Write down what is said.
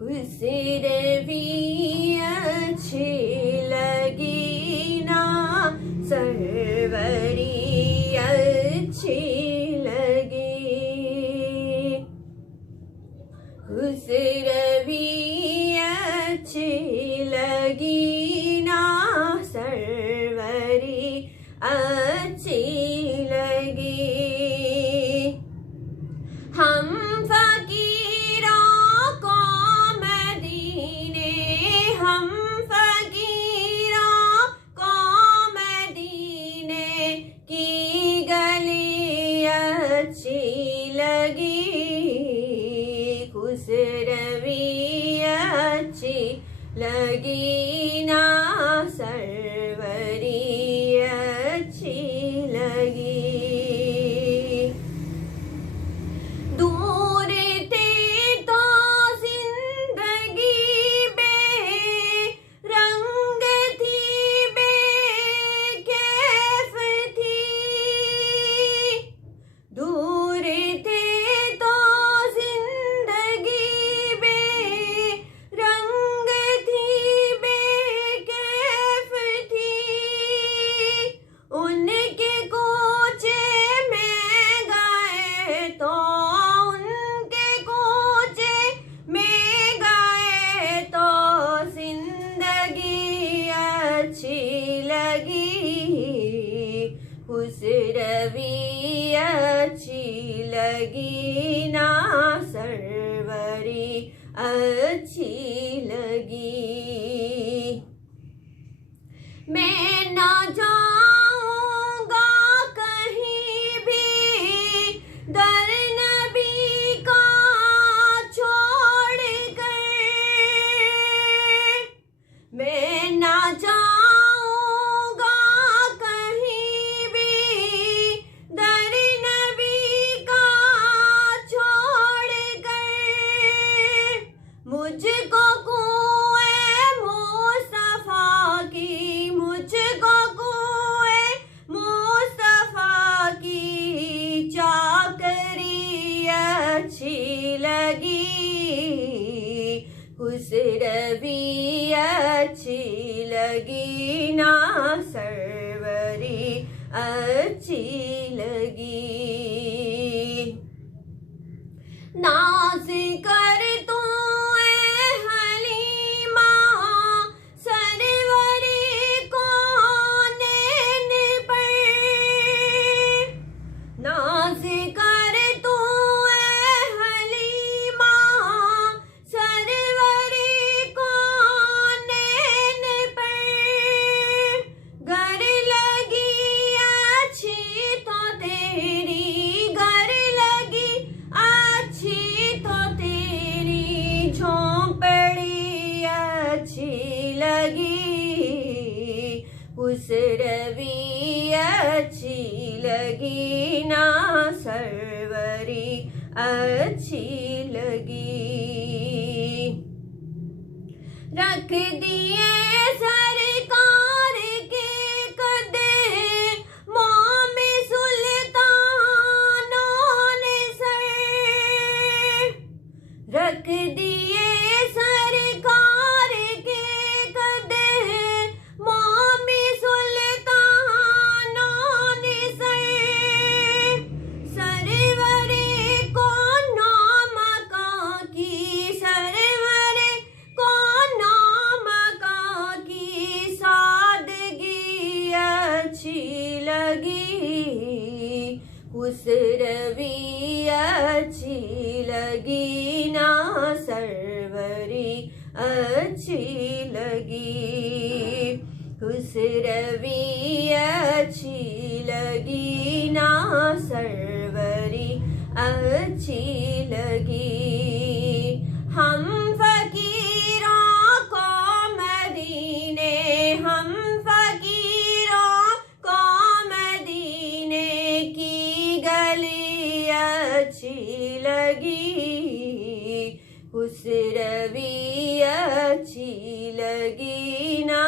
खुसरवी अच्छी लगी ना सरवरी अच्छी लगी। खुसरवी अच्छी लगी ना सरवरी अच्छी लगी। हम फकीरों को मदीने, हम फकीरों को मदीने की गली अच्छी लगी। खुसरवी अच्छी लगी ना सरवरी अच्छी लगी। दूर थे तो जिंदगी बेरंग थी, बेकैफ थी। दूर थे तो जिंदगी बेरंग थी, बेकैफ थी। उनके कोचे में गए तो, उनके कोचे में गए तो जिंदगी अच्छी लगी। खुसरवी अच्छी लगी ना सरवरी अच्छी लगी। मैं ना जाऊंगा कहीं भी दर नबी का छोड़ कर। मैं ना जाऊंगा कहीं भी दर नबी का छोड़ कर। मुझको कुए मुस्तफा की, मुझको कुए मुस्तफा की चाकरी अच्छी लगी। खुसरवी अच्छी लगी ना सरवरी अच्छी लगी। नाज कर तू ए हलीमा सरवरी को नैन पर। नाज कर तू ए हलीमा सरवरी को नैन पर। गर लगी अच्छी तो तेरी, गर लगी अच्छी तो तेरी झोंपड़ी अच्छी लगी। खुसरवी अच्छी लगी ना सरवरी अच्छी लगी। रख दिए सरकार के कदमों में सुल्तानों ने सर। रख दिए सरकार के कदमों में सुल्तानों ने सर। सरवरे को नौमका की, सरवरे को नौमका की सादगी अच्छी लगी। खुसरवी अच्छी लगी ना सरवरी अच्छी लगी। खुसरवी अच्छी लगी ना सरवरी अच्छी लगी। हम फकीरों को मदीने, हम फकीरों को मदीने की गली अच्छी लगी। खुसरवी अच्छी लगी ना